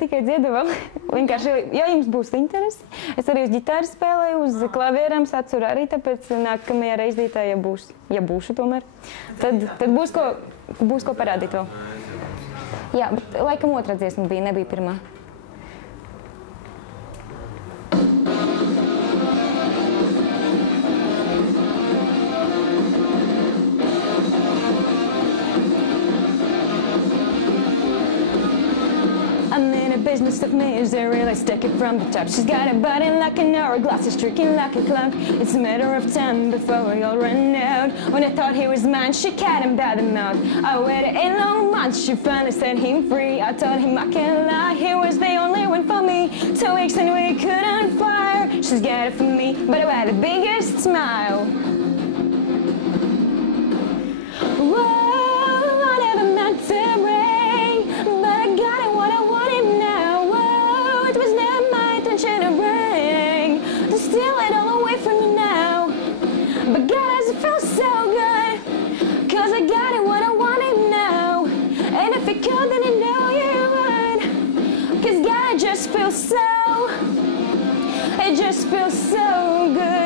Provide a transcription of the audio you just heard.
tikai dziedu vēl. Vienkārši, ja jums būs interesi, es arī uz ģitāru spēlēju, uz klavierām sacuru arī, tāpēc nākamajā reizītā, ja būšu tomēr, tad būs ko parādīt vēl. Jā, bet laikam otrā dziesma bija, nebija pirmā. I'm in a business of misery, let's take it from the top. She's got a body like an hourglass, she's streaking like a clock. It's a matter of time before we all run out. When I thought he was mine, she cut him by the mouth. I waited a long month, she finally set him free. I told him I can't lie, he was the only one for me. 2 weeks and we couldn't fire. She's got it for me, but I had the biggest smile. Whoa, I never meant to break, but I got it what I wanted now. Whoa, it was never my intention to break, to steal it all away from me now. But God, it feels so good, 'cause I got it what I wanted now. And if it could, then I know you would, 'cause God, it just feels so good.